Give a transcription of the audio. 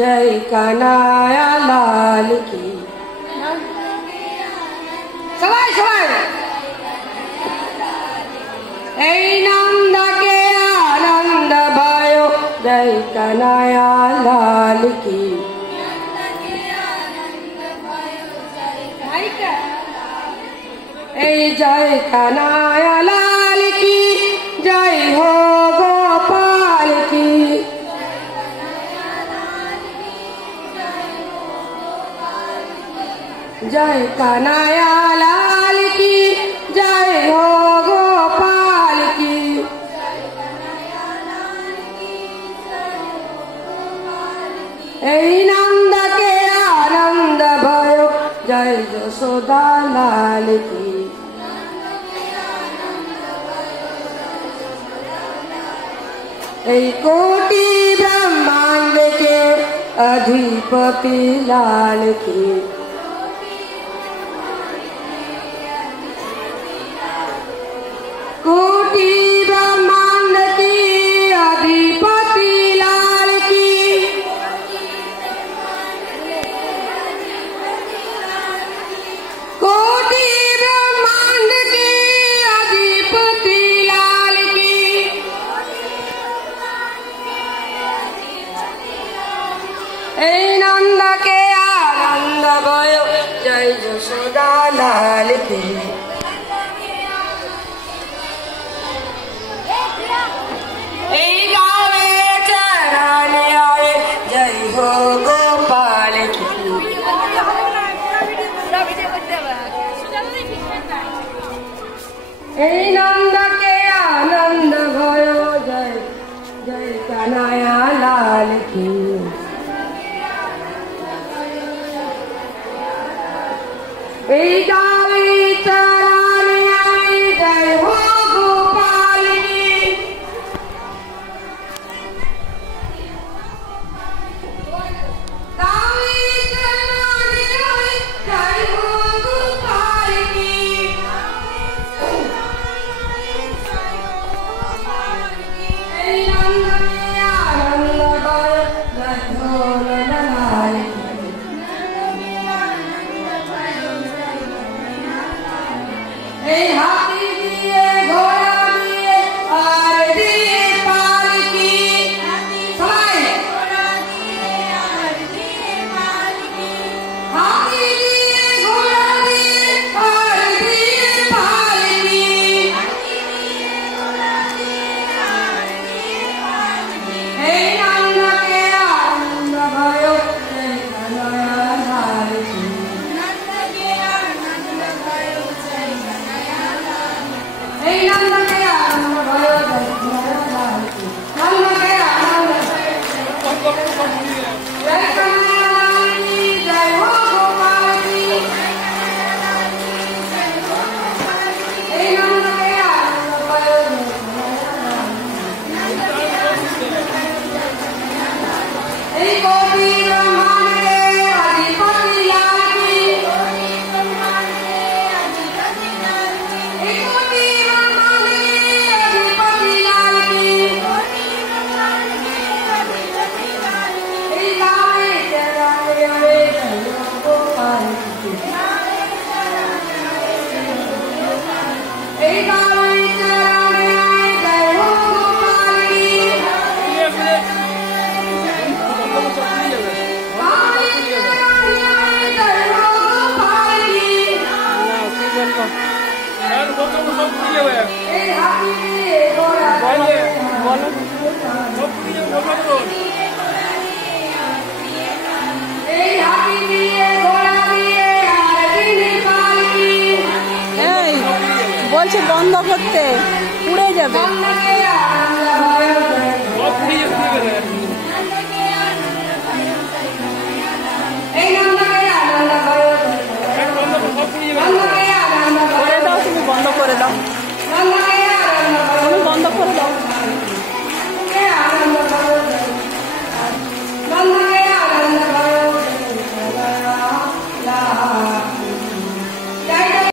जय कन्हैया लाल की। सवाई सवाई नंद के आनंद भयो जय कन्हैया लाल की। जय कन्हैया लाल की जय हो गोपाल की। जय कन्हैया लाल की जय हो गोपाल की। नंद के आनंद भयो जय यशोदा लाल की। कोटि ब्रह्मांड के अधिपति लाल की। कोटि ब्रह्मांड की अधिपति लाल की। कोटि ब्रह्मांड की अधिपति लाल की। नंद के आनंद भयो जय यशोदा लाल की। गावे चरण आए जय हो गोपाल की। नंद के आनंद भयो जय जय कन्हैया लाल की। गावे चरण आए जय हो गोपाल की। हाथी दिए घोड़ा दिए और दिए पाल की। हाथी दिए घोड़ा दिए और दिए पाल की। नंद के आनंद भयो जय कन्हैया लाल की। नंद के आनंद भयो जय कन्हैया लाल की। नंद के आनंद भयो जय कन्हैया लाल की। नंद के आनंद जय कन्हैया लाल की जय हो गोपाल की। नंद के आनंद भयो जय कोटि ब्रह्मांड के अधिपति लाल की। कोटि ब्रह्मांड के अधिपति लाल की। गावे चरण आए जय हो गोपाल की। गावे चरण आए जय हो गोपाल की। বলছে বন্ধ করতে, উড়ে যাবে।